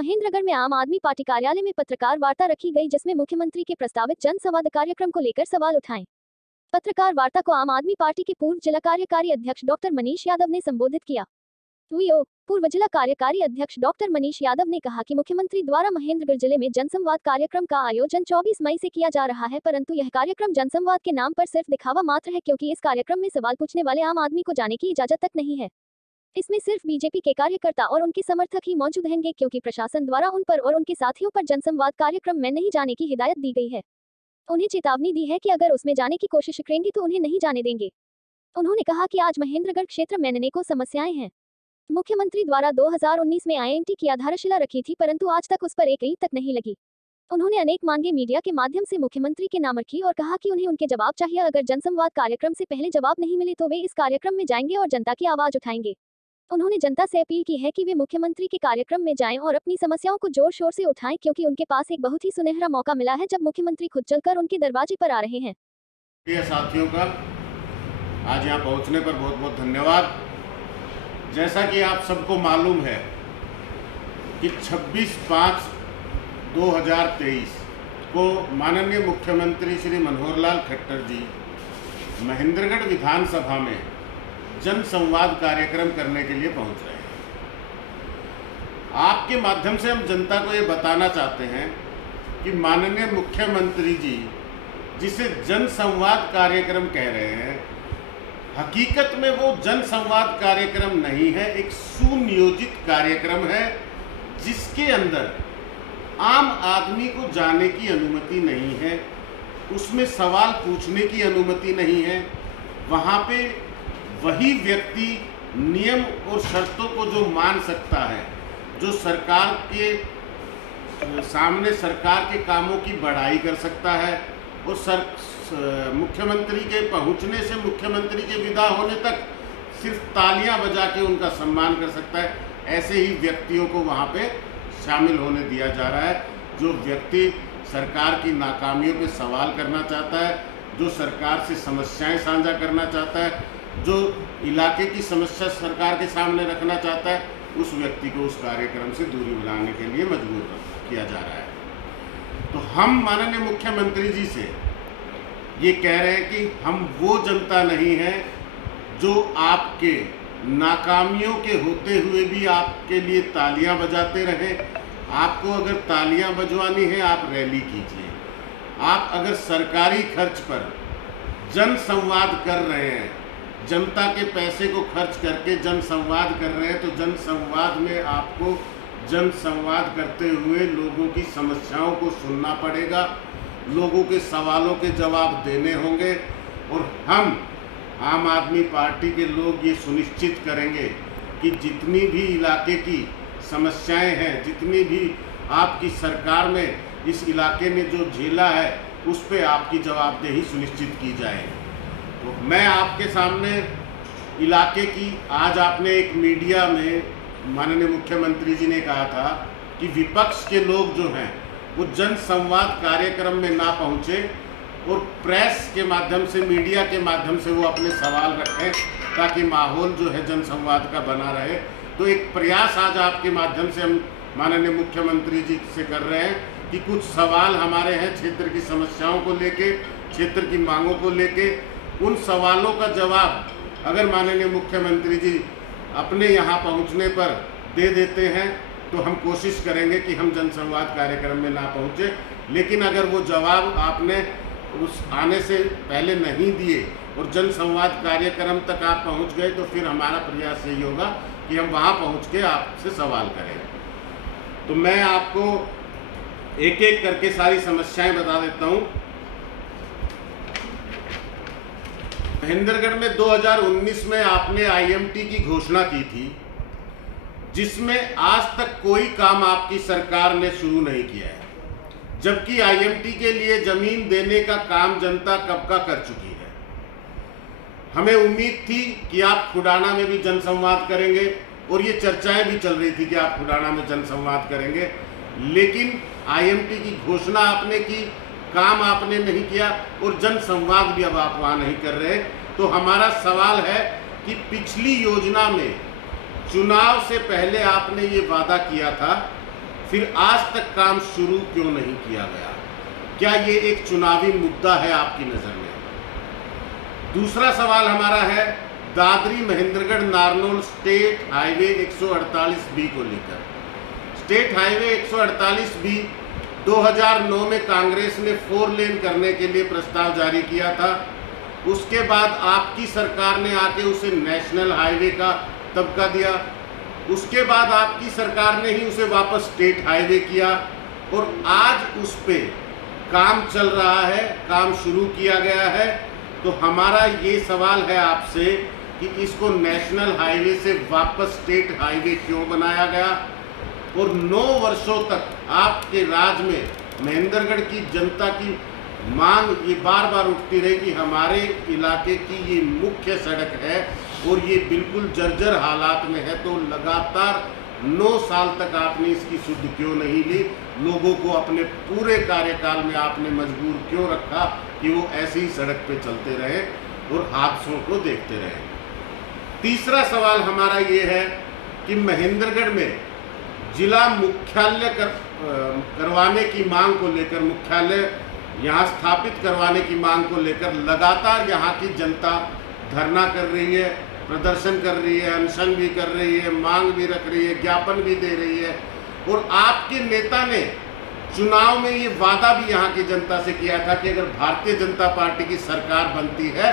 महेंद्रगढ़ में आम आदमी पार्टी कार्यालय में पत्रकार वार्ता रखी गई, जिसमें मुख्यमंत्री के प्रस्तावित जन संवाद कार्यक्रम को लेकर सवाल उठाए। पत्रकार वार्ता को आम आदमी पार्टी के पूर्व जिला कार्यकारी अध्यक्ष डॉक्टर मनीष यादव ने संबोधित किया। पूर्व जिला कार्यकारी अध्यक्ष डॉक्टर मनीष यादव ने कहा कि मुख्यमंत्री द्वारा महेंद्रगढ़ जिले में जनसंवाद कार्यक्रम का आयोजन 24 मई से किया जा रहा है, परंतु यह कार्यक्रम जनसंवाद के नाम पर सिर्फ दिखावा मात्र है, क्योंकि इस कार्यक्रम में सवाल पूछने वाले आम आदमी को जाने की इजाजत तक नहीं है। इसमें सिर्फ बीजेपी के कार्यकर्ता और उनके समर्थक ही मौजूद रहेंगे, क्योंकि प्रशासन द्वारा उन पर और उनके साथियों पर जनसंवाद कार्यक्रम में नहीं जाने की हिदायत दी गई है। उन्हें चेतावनी दी है कि अगर उसमें जाने की कोशिश करेंगे तो उन्हें नहीं जाने देंगे। उन्होंने कहा कि आज महेंद्रगढ़ क्षेत्र में अनेकों समस्याएं हैं। मुख्यमंत्री द्वारा 2019 में IMT की आधारशिला रखी थी, परंतु आज तक उस पर एक ईंट तक नहीं लगी। उन्होंने अनेक मांगे मीडिया के माध्यम से मुख्यमंत्री के नाम रखी और कहा कि उन्हें उनके जवाब चाहिए। अगर जनसंवाद कार्यक्रम से पहले जवाब नहीं मिले तो वे इस कार्यक्रम में जाएंगे और जनता की आवाज उठाएंगे। उन्होंने जनता से अपील की है कि वे मुख्यमंत्री के कार्यक्रम में जाएं और अपनी समस्याओं को जोर शोर से उठाएं, क्योंकि उनके पास एक बहुत ही सुनहरा मौका मिला है जब मुख्यमंत्री खुद चलकर उनके दरवाजे पर आ रहे हैं। साथियों का आज यहाँ पहुँचने पर बहुत बहुत धन्यवाद। जैसा कि आप सबको मालूम है कि 26/5/2023 को माननीय मुख्यमंत्री श्री मनोहर लाल खट्टर जी महेंद्रगढ़ विधानसभा में जन संवाद कार्यक्रम करने के लिए पहुंच रहे हैं। आपके माध्यम से हम जनता को ये बताना चाहते हैं कि माननीय मुख्यमंत्री जी जिसे जन संवाद कार्यक्रम कह रहे हैं, हकीकत में वो जन संवाद कार्यक्रम नहीं है, एक सुनियोजित कार्यक्रम है जिसके अंदर आम आदमी को जाने की अनुमति नहीं है, उसमें सवाल पूछने की अनुमति नहीं है। वहाँ पे वही व्यक्ति नियम और शर्तों को जो मान सकता है, जो सरकार के सामने सरकार के कामों की बड़ाई कर सकता है और मुख्यमंत्री के पहुंचने से मुख्यमंत्री के विदा होने तक सिर्फ तालियां बजा के उनका सम्मान कर सकता है, ऐसे ही व्यक्तियों को वहां पे शामिल होने दिया जा रहा है। जो व्यक्ति सरकार की नाकामियों पे सवाल करना चाहता है, जो सरकार से समस्याएं साझा करना चाहता है, जो इलाके की समस्या सरकार के सामने रखना चाहता है, उस व्यक्ति को उस कार्यक्रम से दूरी बनाने के लिए मजबूर किया जा रहा है। तो हम माननीय मुख्यमंत्री जी से ये कह रहे हैं कि हम वो जनता नहीं है जो आपके नाकामियों के होते हुए भी आपके लिए तालियां बजाते रहे। आपको अगर तालियां बजवानी है, आप रैली कीजिए। आप अगर सरकारी खर्च पर जन संवाद कर रहे हैं, जनता के पैसे को खर्च करके जन संवाद कर रहे हैं, तो जन संवाद में आपको जन संवाद करते हुए लोगों की समस्याओं को सुनना पड़ेगा, लोगों के सवालों के जवाब देने होंगे। और हम आम आदमी पार्टी के लोग ये सुनिश्चित करेंगे कि जितनी भी इलाके की समस्याएं हैं, जितनी भी आपकी सरकार में इस इलाके ने जो झेला है, उस पे आपकी जवाबदेही सुनिश्चित की जाए। तो मैं आपके सामने इलाके की, आज आपने एक मीडिया में माननीय मुख्यमंत्री जी ने कहा था कि विपक्ष के लोग जो हैं वो जन संवाद कार्यक्रम में ना पहुँचे और प्रेस के माध्यम से, मीडिया के माध्यम से वो अपने सवाल रखें, ताकि माहौल जो है जन संवाद का बना रहे। तो एक प्रयास आज आपके माध्यम से हम माननीय मुख्यमंत्री जी से कर रहे हैं कि कुछ सवाल हमारे हैं क्षेत्र की समस्याओं को लेके, क्षेत्र की मांगों को लेके। उन सवालों का जवाब अगर माननीय मुख्यमंत्री जी अपने यहाँ पहुँचने पर दे देते हैं तो हम कोशिश करेंगे कि हम जनसंवाद कार्यक्रम में ना पहुँचे। लेकिन अगर वो जवाब आपने उस आने से पहले नहीं दिए और जनसंवाद कार्यक्रम तक आप पहुँच गए, तो फिर हमारा प्रयास यही होगा कि हम वहाँ पहुँच के आपसे सवाल करें। तो मैं आपको एक एक करके सारी समस्याएं बता देता हूँ। महेंद्रगढ़ में 2019 में आपने IMT की घोषणा की थी, जिसमें आज तक कोई काम आपकी सरकार ने शुरू नहीं किया है, जबकि IMT के लिए जमीन देने का काम जनता कब का कर चुकी है। हमें उम्मीद थी कि आप खुडाना में भी जनसंवाद करेंगे और ये चर्चाएं भी चल रही थी कि आप खुडाना में जनसंवाद करेंगे, लेकिन IMT की घोषणा आपने की, काम आपने नहीं किया और जनसंवाद भी अब आप वहाँ नहीं कर रहे। तो हमारा सवाल है कि पिछली योजना में चुनाव से पहले आपने ये वादा किया था, फिर आज तक काम शुरू क्यों नहीं किया गया? क्या ये एक चुनावी मुद्दा है आपकी नज़र में? दूसरा सवाल हमारा है Dadri Mahendragarh Narnaul state highway 148B को लेकर। स्टेट हाईवे 148B 2009 में कांग्रेस ने 4 लेन करने के लिए प्रस्ताव जारी किया था। उसके बाद आपकी सरकार ने आके उसे नेशनल हाईवे का तबका दिया। उसके बाद आपकी सरकार ने ही उसे वापस स्टेट हाईवे किया और आज उस पे काम चल रहा है, काम शुरू किया गया है। तो हमारा ये सवाल है आपसे कि इसको नेशनल हाईवे से वापस स्टेट हाईवे क्यों बनाया गया? और 9 वर्षों तक आपके राज में महेंद्रगढ़ की जनता की मांग ये बार बार उठती रही कि हमारे इलाके की ये मुख्य सड़क है और ये बिल्कुल जर्जर हालात में है। तो लगातार 9 साल तक आपने इसकी सुध क्यों नहीं ली? लोगों को अपने पूरे कार्यकाल में आपने मजबूर क्यों रखा कि वो ऐसी ही सड़क पे चलते रहे और हादसों को देखते रहे? तीसरा सवाल हमारा ये है कि महेंद्रगढ़ में जिला मुख्यालय करवाने की मांग को लेकर, मुख्यालय यहाँ स्थापित करवाने की मांग को लेकर लगातार यहाँ की जनता धरना कर रही है, प्रदर्शन कर रही है, अनशन भी कर रही है, मांग भी रख रही है, ज्ञापन भी दे रही है। और आपके नेता ने चुनाव में ये वादा भी यहाँ की जनता से किया था कि अगर भारतीय जनता पार्टी की सरकार बनती है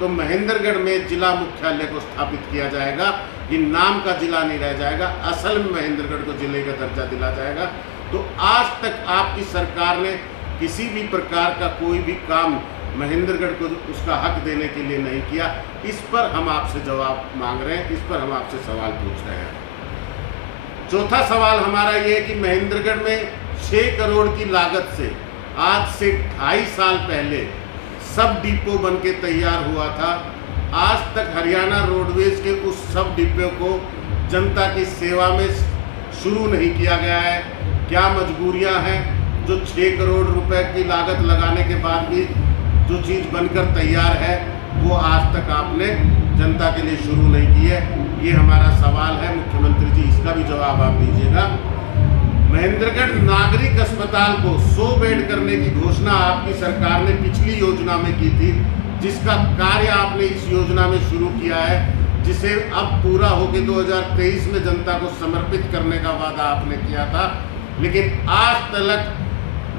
तो महेंद्रगढ़ में जिला मुख्यालय को स्थापित किया जाएगा। ये नाम का जिला नहीं रह जाएगा, असल में महेंद्रगढ़ को जिले का दर्जा दिला जाएगा। तो आज तक आपकी सरकार ने किसी भी प्रकार का कोई भी काम महेंद्रगढ़ को उसका हक देने के लिए नहीं किया। इस पर हम आपसे जवाब मांग रहे हैं, इस पर हम आपसे सवाल पूछ रहे हैं। चौथा सवाल हमारा ये है कि महेंद्रगढ़ में 6 करोड़ की लागत से आज से 2.5 साल पहले सब डिपो बन के तैयार हुआ था। आज तक हरियाणा रोडवेज के उस सब डिपो को जनता की सेवा में शुरू नहीं किया गया है। क्या मजबूरियां हैं जो 6 करोड़ रुपए की लागत लगाने के बाद भी जो चीज़ बनकर तैयार है वो आज तक आपने जनता के लिए शुरू नहीं की है? ये हमारा सवाल है। मुख्यमंत्री जी, इसका भी जवाब आप दीजिएगा। महेंद्रगढ़ नागरिक अस्पताल को 100 बेड करने की घोषणा आपकी सरकार ने पिछली योजना में की थी, जिसका कार्य आपने इस योजना में शुरू किया है, जिसे अब पूरा होकर 2023 में जनता को समर्पित करने का वादा आपने किया था। लेकिन आज तक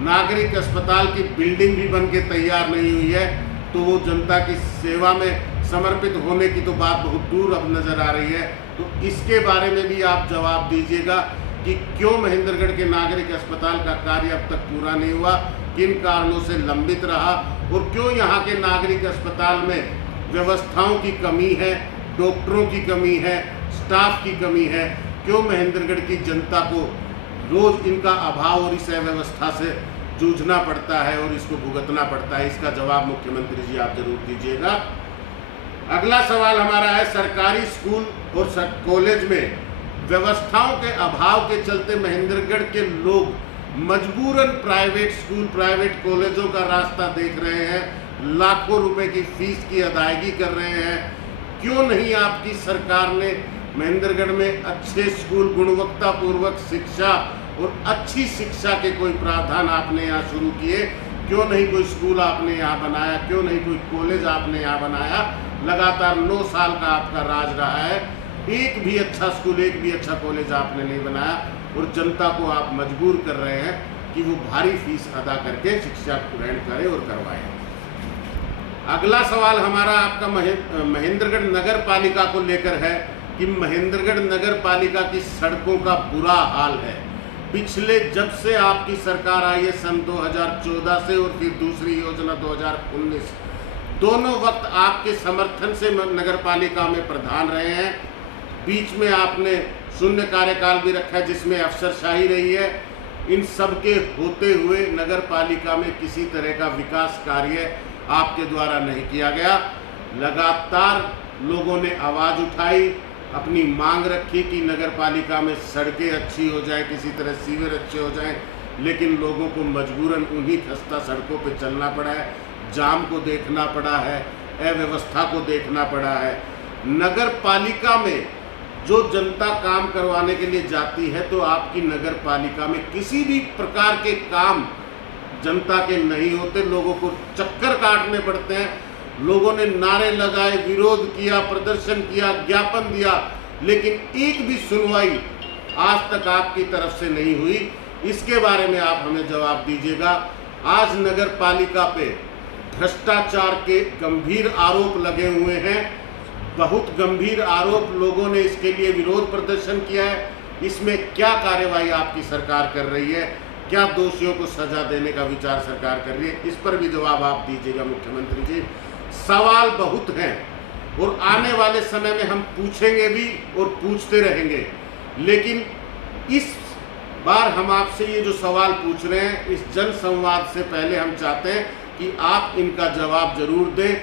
नागरिक अस्पताल की बिल्डिंग भी बन के तैयार नहीं हुई है। तो वो जनता की सेवा में समर्पित होने की तो बात बहुत दूर अब नज़र आ रही है। तो इसके बारे में भी आप जवाब दीजिएगा कि क्यों महेंद्रगढ़ के नागरिक अस्पताल का कार्य अब तक पूरा नहीं हुआ, किन कारणों से लंबित रहा और क्यों यहाँ के नागरिक अस्पताल में व्यवस्थाओं की कमी है, डॉक्टरों की कमी है, स्टाफ की कमी है? क्यों महेंद्रगढ़ की जनता को रोज इनका अभाव और इस अव्यवस्था से जूझना पड़ता है और इसको भुगतना पड़ता है? इसका जवाब मुख्यमंत्री जी आप जरूर दीजिएगा। अगला सवाल हमारा है सरकारी स्कूल और कॉलेज में व्यवस्थाओं के अभाव के चलते महेंद्रगढ़ के लोग मजबूरन प्राइवेट स्कूल, प्राइवेट कॉलेजों का रास्ता देख रहे हैं, लाखों रुपए की फीस की अदायगी कर रहे हैं। क्यों नहीं आपकी सरकार ने महेंद्रगढ़ में अच्छे स्कूल, गुणवत्तापूर्वक शिक्षा और अच्छी शिक्षा के कोई प्रावधान आपने यहाँ शुरू किए? क्यों नहीं कोई स्कूल आपने यहाँ बनाया? क्यों नहीं कोई कॉलेज आपने यहाँ बनाया? लगातार 9 साल का आपका राज रहा है, एक भी अच्छा स्कूल, एक भी अच्छा कॉलेज आपने नहीं बनाया और जनता को आप मजबूर कर रहे हैं कि वो भारी फीस अदा करके शिक्षा ग्रहण करें और करवाएं। अगला सवाल हमारा आपका महेंद्रगढ़ नगर पालिका को लेकर है कि महेंद्रगढ़ नगर पालिका की सड़कों का बुरा हाल है। पिछले जब से आपकी सरकार आई है सन 2014 से और फिर दूसरी योजना 2019, दोनों वक्त आपके समर्थन से नगर पालिका में प्रधान रहे हैं। बीच में आपने शून्य कार्यकाल भी रखा है जिसमें अफसरशाही रही है। इन सब के होते हुए नगर पालिका में किसी तरह का विकास कार्य आपके द्वारा नहीं किया गया। लगातार लोगों ने आवाज़ उठाई, अपनी मांग रखी कि नगर पालिका में सड़कें अच्छी हो जाए, किसी तरह सीवर अच्छे हो जाएं, लेकिन लोगों को मजबूरन उन्हीं खस्ता सड़कों पर चलना पड़ा है, जाम को देखना पड़ा है, अव्यवस्था को देखना पड़ा है। नगर पालिका में जो जनता काम करवाने के लिए जाती है तो आपकी नगर पालिका में किसी भी प्रकार के काम जनता के नहीं होते, लोगों को चक्कर काटने पड़ते हैं। लोगों ने नारे लगाए, विरोध किया, प्रदर्शन किया, ज्ञापन दिया, लेकिन एक भी सुनवाई आज तक आपकी तरफ से नहीं हुई। इसके बारे में आप हमें जवाब दीजिएगा। आज नगर पालिका पे भ्रष्टाचार के गंभीर आरोप लगे हुए हैं, बहुत गंभीर आरोप। लोगों ने इसके लिए विरोध प्रदर्शन किया है। इसमें क्या कार्रवाई आपकी सरकार कर रही है? क्या दोषियों को सजा देने का विचार सरकार कर रही है? इस पर भी जवाब आप दीजिएगा मुख्यमंत्री जी। सवाल बहुत हैं और आने वाले समय में हम पूछेंगे भी और पूछते रहेंगे, लेकिन इस बार हम आपसे ये जो सवाल पूछ रहे हैं, इस जन संवाद से पहले हम चाहते हैं कि आप इनका जवाब जरूर दें,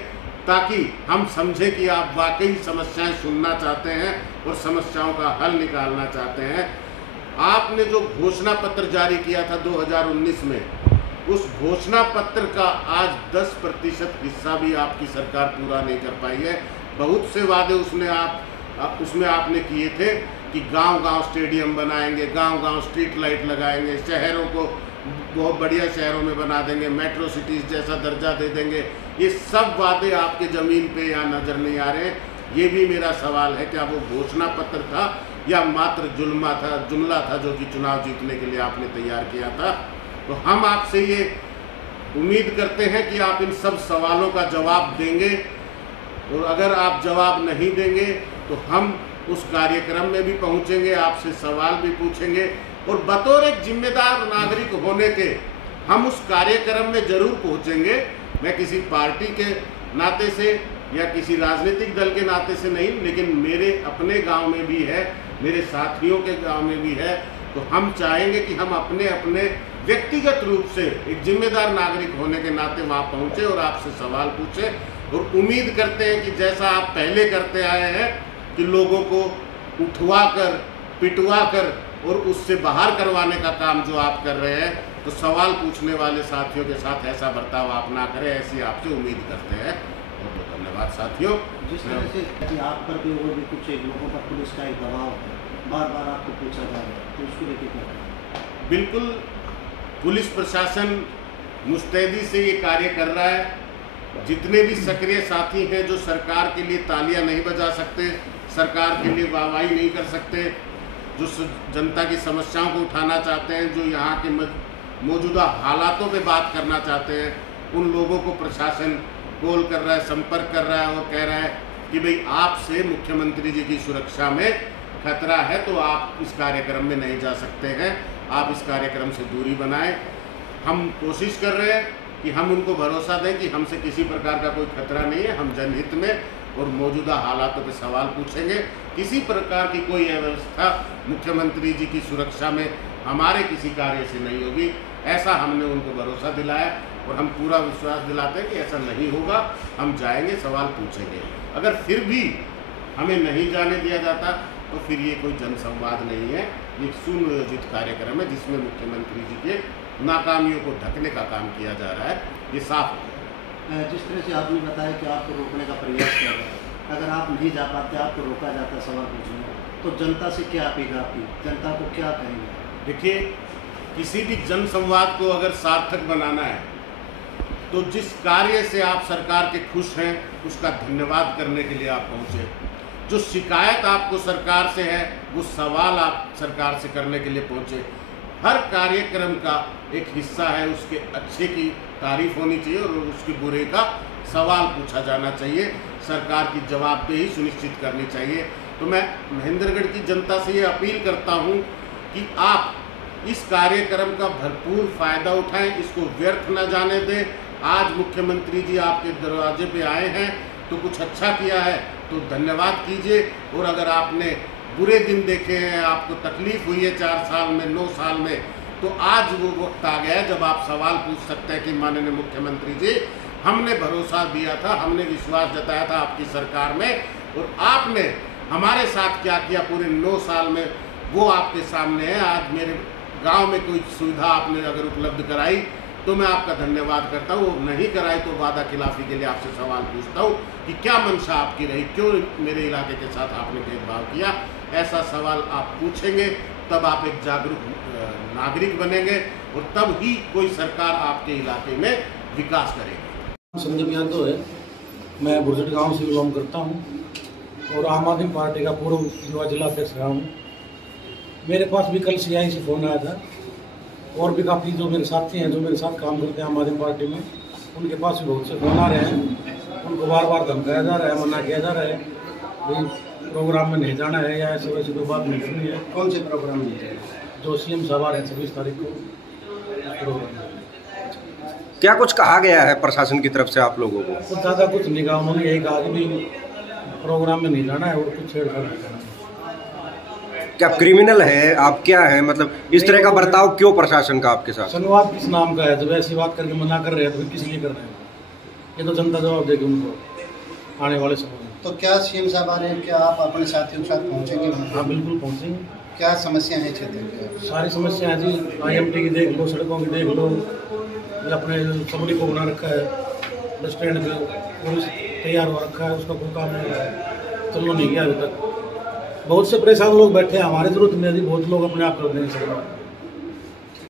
ताकि हम समझें कि आप वाकई समस्याएं सुनना चाहते हैं और समस्याओं का हल निकालना चाहते हैं। आपने जो घोषणा पत्र जारी किया था 2019 में, उस घोषणा पत्र का आज 10% हिस्सा भी आपकी सरकार पूरा नहीं कर पाई है। बहुत से वादे उसमें आपने किए थे कि गांव-गांव स्टेडियम बनाएंगे, गांव-गांव स्ट्रीट लाइट लगाएंगे, शहरों को बहुत बढ़िया शहरों में बना देंगे, मेट्रो सिटीज़ जैसा दर्जा दे देंगे। ये सब वादे आपके ज़मीन पे यहाँ नज़र नहीं आ रहे। ये भी मेरा सवाल है, क्या वो घोषणा पत्र था या मात्र जुमला था जो कि चुनाव जीतने के लिए आपने तैयार किया था? तो हम आपसे ये उम्मीद करते हैं कि आप इन सब सवालों का जवाब देंगे, और अगर आप जवाब नहीं देंगे तो हम उस कार्यक्रम में भी पहुंचेंगे, आपसे सवाल भी पूछेंगे, और बतौर एक जिम्मेदार नागरिक होने के हम उस कार्यक्रम में जरूर पहुंचेंगे। मैं किसी पार्टी के नाते से या किसी राजनीतिक दल के नाते से नहीं, लेकिन मेरे अपने गांव में भी है, मेरे साथियों के गांव में भी है, तो हम चाहेंगे कि हम अपने अपने व्यक्तिगत रूप से एक जिम्मेदार नागरिक होने के नाते वहाँ पहुँचे और आपसे सवाल पूछें। और उम्मीद करते हैं कि जैसा आप पहले करते आए हैं कि लोगों को उठवा कर, पिटवा कर और उससे बाहर करवाने का काम जो आप कर रहे हैं, तो सवाल पूछने वाले साथियों के साथ ऐसा बर्ताव आप ना करें, ऐसी आपसे उम्मीद करते हैं। बहुत बहुत धन्यवाद साथियों। जिस तरह से कि आप पर भी और भी कुछ एक लोगों पर पुलिस का एक दबाव है, बार बार आपको पूछा जा रहा है, तो उसको लेकर क्या करें? बिल्कुल, पुलिस प्रशासन मुस्तैदी से ये कार्य कर रहा है। जितने भी सक्रिय साथी हैं जो सरकार के लिए तालियां नहीं बजा सकते, सरकार के लिए वाहवाही नहीं कर सकते, जो जनता की समस्याओं को उठाना चाहते हैं, जो यहाँ के मौजूदा हालातों पे बात करना चाहते हैं, उन लोगों को प्रशासन कॉल कर रहा है, संपर्क कर रहा है और कह रहा है कि भाई आपसे मुख्यमंत्री जी की सुरक्षा में खतरा है, तो आप इस कार्यक्रम में नहीं जा सकते हैं, आप इस कार्यक्रम से दूरी बनाएं। हम कोशिश कर रहे हैं कि हम उनको भरोसा दें कि हमसे किसी प्रकार का कोई खतरा नहीं है। हम जनहित में और मौजूदा हालातों पे सवाल पूछेंगे। किसी प्रकार की कोई अव्यवस्था मुख्यमंत्री जी की सुरक्षा में हमारे किसी कार्य से नहीं होगी, ऐसा हमने उनको भरोसा दिलाया और हम पूरा विश्वास दिलाते हैं कि ऐसा नहीं होगा। हम जाएंगे, सवाल पूछेंगे। अगर फिर भी हमें नहीं जाने दिया जाता तो फिर ये कोई जनसंवाद नहीं है, ये सुनियोजित कार्यक्रम है जिसमें मुख्यमंत्री जी के नाकामियों को ढकने का काम किया जा रहा है। ये साफ है। जिस तरह से आपने बताया कि आपको रोकने का प्रयास किया गया, अगर आप नहीं जा पाते, आपको रोका जाता सवाल पूछने, तो जनता से क्या अपील आपकी, जनता को क्या कहेंगे? देखिए, किसी भी जन संवाद को अगर सार्थक बनाना है तो जिस कार्य से आप सरकार के खुश हैं उसका धन्यवाद करने के लिए आप पहुँचे। जो शिकायत आपको सरकार से है वो सवाल आप सरकार से करने के लिए पहुँचे। हर कार्यक्रम का एक हिस्सा है, उसके अच्छे की तारीफ होनी चाहिए और उसके बुरे का सवाल पूछा जाना चाहिए। सरकार की जवाबदेही सुनिश्चित करनी चाहिए। तो मैं महेंद्रगढ़ की जनता से ये अपील करता हूँ कि आप इस कार्यक्रम का भरपूर फ़ायदा उठाएं, इसको व्यर्थ न जाने दें। आज मुख्यमंत्री जी आपके दरवाजे पे आए हैं तो कुछ अच्छा किया है तो धन्यवाद कीजिए, और अगर आपने बुरे दिन देखे हैं, आपको तकलीफ हुई है 4 साल में, 9 साल में, तो आज वो वक्त आ गया है जब आप सवाल पूछ सकते हैं कि माननीय मुख्यमंत्री जी, हमने भरोसा दिया था, हमने विश्वास जताया था आपकी सरकार में, और आपने हमारे साथ क्या किया पूरे 9 साल में, वो आपके सामने है। आज मेरे गांव में कोई सुविधा आपने अगर उपलब्ध कराई तो मैं आपका धन्यवाद करता हूँ। नहीं कराई तो वादा खिलाफी के लिए आपसे सवाल पूछता हूँ कि क्या मंशा आपकी रही, क्यों मेरे इलाके के साथ आपने भेदभाव किया। ऐसा सवाल आप पूछेंगे तब आप एक जागरूक नागरिक बनेंगे और तब ही कोई सरकार आपके इलाके में विकास करेगी। संदीप यादव है, मैं बुरजट गांव से बिलोंग करता हूं और आम आदमी पार्टी का पूर्व युवा जिला अध्यक्ष रहा हूँ। मेरे पास भी कल CI से फ़ोन आया था और भी काफ़ी जो मेरे साथी हैं, जो मेरे साथ काम करते हैं आम आदमी पार्टी में, उनके पास भी बहुत से फ़ोन आ रहे हैं। उनको बार बार धमकाया जा रहा है, मना किया जा रहा है, भाई प्रोग्राम में नहीं जाना है या ऐसे वैसे कोई बात नहीं करनी है। कौन से प्रोग्राम में? जो CM साहब आ रहे हैं 26 तारीख को प्रोग्राम में। क्या कुछ कहा गया है प्रशासन की तरफ से आप लोगों को? तो ज़्यादा कुछ नहीं कहा, उन्होंने यही कहा कि भी प्रोग्राम में नहीं जाना है और कुछ छेड़छाड़ नहीं करना है। क्या क्रिमिनल है आप, क्या है मतलब इस तरह का बर्ताव क्यों प्रशासन का आपके साथ? संवाद किस नाम का है? जब ऐसी बात करके मना कर रहे हैं तो फिर किस लिए कर रहे हैं? ये तो जनता जवाब देगी उनको आने वाले समय में। तो क्या CM साहब आ रहे हैं, क्या आप अपने साथियों के साथ पहुँचेंगे? हाँ बिल्कुल पहुँचेंगे। क्या समस्या है क्षेत्र की? सारी समस्या है जी, IMT की देख लो, सड़कों की देख लो, अपने सबड़ी को बना रखा है, बस स्टैंड पे पुलिस तैयार हो रखा है, उसका कोई काम नहीं है, चलो नहीं गया अभी तक। बहुत से परेशान लोग बैठे हैं, हमारी जरूरत में बहुत लोग अपने आप कर देंगे।